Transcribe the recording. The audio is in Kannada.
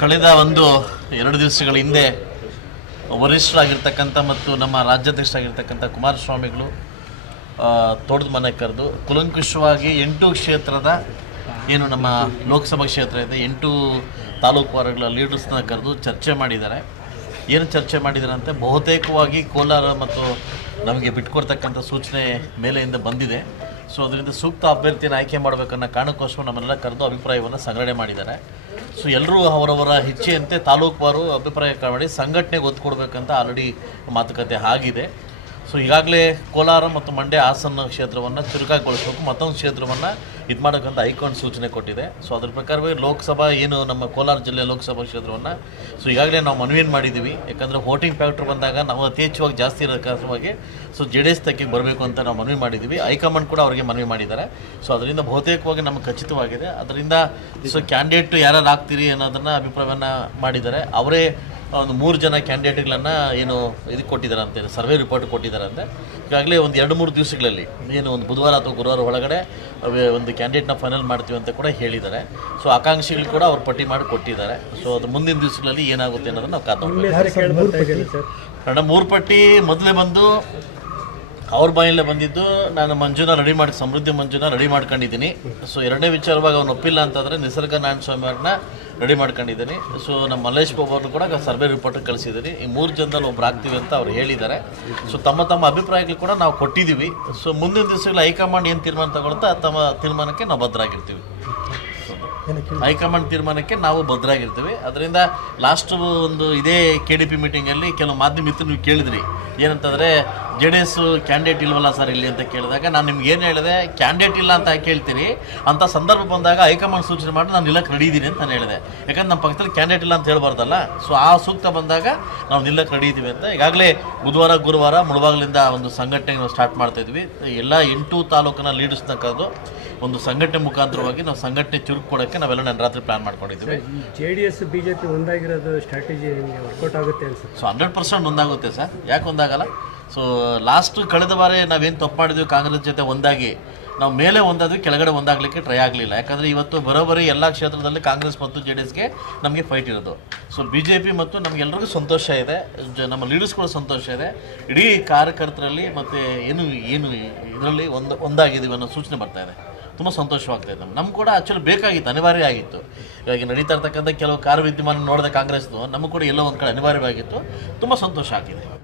ಕಳೆದ ಒಂದು ಎರಡು ದಿವಸಗಳ ಹಿಂದೆ ವರಿಷ್ಠರಾಗಿರ್ತಕ್ಕಂಥ ಮತ್ತು ನಮ್ಮ ರಾಜ್ಯಾಧ್ಯಕ್ಷರಾಗಿರ್ತಕ್ಕಂಥ ಕುಮಾರಸ್ವಾಮಿಗಳು ತೋಟದ ಮನೆ ಕರೆದು ಕುಲಂಕುಷವಾಗಿ ಎಂಟು ಕ್ಷೇತ್ರದ ಏನು ನಮ್ಮ ಲೋಕಸಭಾ ಕ್ಷೇತ್ರ ಇದೆ ಎಂಟು ತಾಲೂಕು ವಾರಗಳ ಲೀಡರ್ಸ್ನ ಕರೆದು ಚರ್ಚೆ ಮಾಡಿದ್ದಾರೆ ಏನು ಚರ್ಚೆ ಮಾಡಿದ್ದಾರೆ ಅಂತ ಬಹುತೇಕವಾಗಿ ಕೋಲಾರ ಮತ್ತು ನಮಗೆ ಬಿಟ್ಕೊಡ್ತಕ್ಕಂಥ ಸೂಚನೆ ಮೇಲೆಯಿಂದ ಬಂದಿದೆ ಸೊ ಅದರಿಂದ ಸೂಕ್ತ ಅಭ್ಯರ್ಥಿಯನ್ನು ಆಯ್ಕೆ ಮಾಡಬೇಕನ್ನೋ ಕಾರಣಕ್ಕೋಸ್ಕರ ನಮ್ಮನ್ನೆಲ್ಲ ಕರೆದು ಅಭಿಪ್ರಾಯವನ್ನು ಸಂಗ್ರಹಣೆ ಮಾಡಿದ್ದಾರೆ ಸೊ ಎಲ್ಲರೂ ಅವರವರ ಹೆಚ್ಚೆಯಂತೆ ತಾಲೂಕುವಾರು ಅಭಿಪ್ರಾಯ ಮಾಡಿ ಸಂಘಟನೆಗೆ ಒತ್ತು ಕೊಡಬೇಕಂತ ಆಲ್ರೆಡಿ ಮಾತುಕತೆ ಆಗಿದೆ ಸೊ ಈಗಾಗಲೇ ಕೋಲಾರ ಮತ್ತು ಮಂಡ್ಯ ಹಾಸನ ಕ್ಷೇತ್ರವನ್ನು ಚುರುಕಾಗಿಗೊಳಿಸಬೇಕು ಮತ್ತೊಂದು ಕ್ಷೇತ್ರವನ್ನು ಇದು ಮಾಡೋಕ್ಕಂಥ ಹೈಕಮಾಂಡ್ ಸೂಚನೆ ಕೊಟ್ಟಿದೆ ಸೊ ಅದ್ರ ಪ್ರಕಾರವೇ ಲೋಕಸಭಾ ಏನು ನಮ್ಮ ಕೋಲಾರ ಜಿಲ್ಲೆ ಲೋಕಸಭಾ ಕ್ಷೇತ್ರವನ್ನು ಸೊ ಈಗಾಗಲೇ ನಾವು ಮನವಿಯನ್ನು ಮಾಡಿದ್ದೀವಿ ಯಾಕಂದರೆ ವೋಟಿಂಗ್ ಫ್ಯಾಕ್ಟ್ರ್ ಬಂದಾಗ ನಾವು ಅತಿ ಹೆಚ್ಚುವಾಗಿ ಜಾಸ್ತಿ ಇರೋ ಕಾರಣವಾಗಿ ಸೊ ಜೆ ಡಿ ಎಸ್ ತಕ್ಕಿಗೆ ಬರಬೇಕು ಅಂತ ನಾವು ಮನವಿ ಮಾಡಿದ್ದೀವಿ ಹೈಕಮಾಂಡ್ ಕೂಡ ಅವರಿಗೆ ಮನವಿ ಮಾಡಿದ್ದಾರೆ ಸೊ ಅದರಿಂದ ಬಹುತೇಕವಾಗಿ ನಮಗೆ ಖಚಿತವಾಗಿದೆ ಅದರಿಂದ ಸೊ ಕ್ಯಾಂಡಿಡೇಟ್ ಯಾರು ಆಗ್ತೀರಿ ಅನ್ನೋದನ್ನು ಅಭಿಪ್ರಾಯವನ್ನು ಮಾಡಿದ್ದಾರೆ ಅವರೇ ಒಂದು ಮೂರು ಜನ ಕ್ಯಾಂಡಿಡೇಟ್ಗಳನ್ನು ಏನು ಇದಕ್ಕೆ ಕೊಟ್ಟಿದ್ದಾರಂತೆ ಸರ್ವೆ ರಿಪೋರ್ಟ್ ಕೊಟ್ಟಿದ್ದಾರಂತೆ ಈಗಾಗಲೇ ಒಂದು ಎರಡು ಮೂರು ದಿವಸಗಳಲ್ಲಿ ಏನು ಒಂದು ಬುಧವಾರ ಅಥವಾ ಗುರುವಾರ ಒಳಗಡೆ ಒಂದು ಕ್ಯಾಂಡಿಡೇಟ್ನ ಫೈನಲ್ ಮಾಡ್ತೀವಿ ಅಂತ ಕೂಡ ಹೇಳಿದ್ದಾರೆ ಸೊ ಆಕಾಂಕ್ಷಿಗಳು ಕೂಡ ಅವ್ರು ಪಟ್ಟಿ ಮಾಡಿ ಕೊಟ್ಟಿದ್ದಾರೆ ಸೊ ಅದು ಮುಂದಿನ ದಿವಸಗಳಲ್ಲಿ ಏನಾಗುತ್ತೆ ಅನ್ನೋದನ್ನು ನಾವು ಕಾತು ಮೇಡಮ್ ಮೂರು ಪಟ್ಟಿ ಮೊದಲೇ ಬಂದು ಅವ್ರ ಬಾಯಲ್ಲೇ ಬಂದಿದ್ದು ನಾನು ಮಂಜುನ ರೆಡಿ ಮಾಡಿ ಸಮೃದ್ಧಿ ಮಂಜುನ ರೆಡಿ ಮಾಡ್ಕೊಂಡಿದ್ದೀನಿ ಸೊ ಎರಡನೇ ವಿಚಾರವಾಗಿ ಅವ್ನು ಒಪ್ಪಿಲ್ಲ ಅಂತಂದರೆ ನಿಸರ್ಗ ನಾರಾಯಣ ಸ್ವಾಮಿ ಅವ್ರನ್ನ ರೆಡಿ ಮಾಡ್ಕೊಂಡಿದ್ದೀನಿ ಸೊ ನಮ್ಮ ಮಲ್ಲೇಶ್ ಬಾಬು ಕೂಡ ಸರ್ವೆ ರಿಪೋರ್ಟ್ ಕಳಿಸಿದ್ದೀನಿ ಈ ಮೂರು ಜನದಲ್ಲಿ ಒಬ್ಬರು ಆಗ್ತೀವಿ ಅಂತ ಅವ್ರು ಹೇಳಿದ್ದಾರೆ ಸೊ ತಮ್ಮ ತಮ್ಮ ಅಭಿಪ್ರಾಯಗಳು ಕೂಡ ನಾವು ಕೊಟ್ಟಿದ್ದೀವಿ ಸೊ ಮುಂದಿನ ದಿವಸಗಳು ಹೈಕಮಾಂಡ್ ಏನು ತೀರ್ಮಾನ ತಗೊಳ್ತಾ ತಮ್ಮ ತೀರ್ಮಾನಕ್ಕೆ ನಾವು ಭದ್ರಾಗಿರ್ತೀವಿ ಹೈಕಮಾಂಡ್ ತೀರ್ಮಾನಕ್ಕೆ ನಾವು ಭದ್ರಾಗಿರ್ತೀವಿ ಅದರಿಂದ ಲಾಸ್ಟ್ ಒಂದು ಇದೇ ಕೆ ಡಿ ಪಿ ಮೀಟಿಂಗಲ್ಲಿ ಕೆಲವು ಮಾಧ್ಯಮ ಇತ್ತು ನೀವು ಕೇಳಿದ್ರಿ ಏನಂತಂದರೆ ಜೆ ಡಿ ಎಸ್ ಕ್ಯಾಂಡಿಡೇಟ್ ಇಲ್ವಲ್ಲ ಸರ್ ಇಲ್ಲಿ ಅಂತ ಕೇಳಿದಾಗ ನಾನು ನಿಮ್ಗೆ ಏನು ಹೇಳಿದೆ ಕ್ಯಾಂಡಿಡೇಟ್ ಇಲ್ಲ ಅಂತ ಕೇಳ್ತೀರಿ ಅಂತ ಸಂದರ್ಭ ಬಂದಾಗ ಹೈಕಮಾಂಡ್ ಸೂಚನೆ ಮಾಡಿ ನಾನು ನಿಲ್ಲಕ್ಕೆ ರೆಡಿ ಇದ್ದೀನಿ ಅಂತ ನಾನು ಹೇಳಿದೆ ಯಾಕಂದ್ರೆ ನಮ್ಮ ಪಕ್ಕದಲ್ಲಿ ಕ್ಯಾಂಡಿಡೇಟ್ ಇಲ್ಲ ಅಂತ ಹೇಳ್ಬಾರ್ದಲ್ಲ ಸೊ ಆ ಸೂಕ್ತ ಬಂದಾಗ ನಾವು ನಿಲ್ಲಕ್ಕೆ ರೆಡಿ ಇದ್ದೀವಿ ಅಂತ ಈಗಾಗಲೇ ಬುಧವಾರ ಗುರುವಾರ ಮುಳುವಾಗ್ಲಿಂದ ಒಂದು ಸಂಘಟನೆ ನಾವು ಸ್ಟಾರ್ಟ್ ಮಾಡ್ತಾ ಇದ್ವಿ ಎಲ್ಲ ಎಂಟು ತಾಲೂಕನ್ನ ಲೀಡಿಸ್ತಕ್ಕಂಥದ್ದು ಒಂದು ಸಂಘಟನೆ ಮುಖಾಂತರವಾಗಿ ನಾವು ಸಂಘಟನೆ ಚುರುಕು ಕೊಡೋಕ್ಕೆ ನಾವೆಲ್ಲ ನನ್ನ ರಾತ್ರಿ ಪ್ಲಾನ್ ಮಾಡ್ಕೊಂಡಿದ್ದೀವಿ J D S B J P ಒಂದಾಗಿರೋದು strategy work out ಆಗುತ್ತೆ ಸೊ ಹಂಡ್ರೆಡ್ ಪರ್ಸೆಂಟ್ ಒಂದಾಗುತ್ತೆ ಸರ್ ಯಾಕೆ ಒಂದಾಗಲ್ಲ ಸೊ ಲಾಸ್ಟ್ ಕಳೆದ ಬಾರಿ ನಾವೇನು ತಪ್ಪು ಮಾಡಿದ್ವಿ ಕಾಂಗ್ರೆಸ್ ಜೊತೆ ಒಂದಾಗಿ ನಾವು ಮೇಲೆ ಒಂದಾದ್ವಿ ಕೆಳಗಡೆ ಒಂದಾಗಲಿಕ್ಕೆ ಟ್ರೈ ಆಗಲಿಲ್ಲ ಯಾಕಂದರೆ ಇವತ್ತು ಬರೋಬರಿ ಎಲ್ಲ ಕ್ಷೇತ್ರದಲ್ಲಿ ಕಾಂಗ್ರೆಸ್ ಮತ್ತು ಜೆ ಡಿ ಎಸ್ಗೆ ನಮಗೆ ಫೈಟ್ ಇರೋದು ಸೊ ಬಿ ಜೆ ಪಿ ಮತ್ತು ನಮಗೆಲ್ಲರಿಗೂ ಸಂತೋಷ ಇದೆ ಜ ನಮ್ಮ ಲೀಡರ್ಸ್ಗಳು ಸಂತೋಷ ಇದೆ ಇಡೀ ಕಾರ್ಯಕರ್ತರಲ್ಲಿ ಮತ್ತು ಏನು ಏನು ಇದರಲ್ಲಿ ಒಂದು ಒಂದಾಗಿದ್ದೀವಿ ಅನ್ನೋ ಸೂಚನೆ ಬರ್ತಾ ಇದೆ ತುಂಬ ಸಂತೋಷವಾಗ್ತಾಯಿದೆ ನಮ್ಮ ನಮ್ಗೆ ಕೂಡ ಆ್ಯಕ್ಚುಲಿ ಬೇಕಾಗಿತ್ತು ಅನಿವಾರ್ಯ ಆಗಿತ್ತು ಇವಾಗ ನಡೀತಾ ಇರ್ತಕ್ಕಂಥ ಕೆಲವು ಕಾರ್ಯ ವಿದ್ಯಮಾನ ನೋಡಿದ ಕಾಂಗ್ರೆಸ್ದು ನಮಗೆ ಕೂಡ ಎಲ್ಲೋ ಒಂದು ಕಡೆ ಅನಿವಾರ್ಯವಾಗಿತ್ತು ತುಂಬ ಸಂತೋಷ ಆಗಿದೆ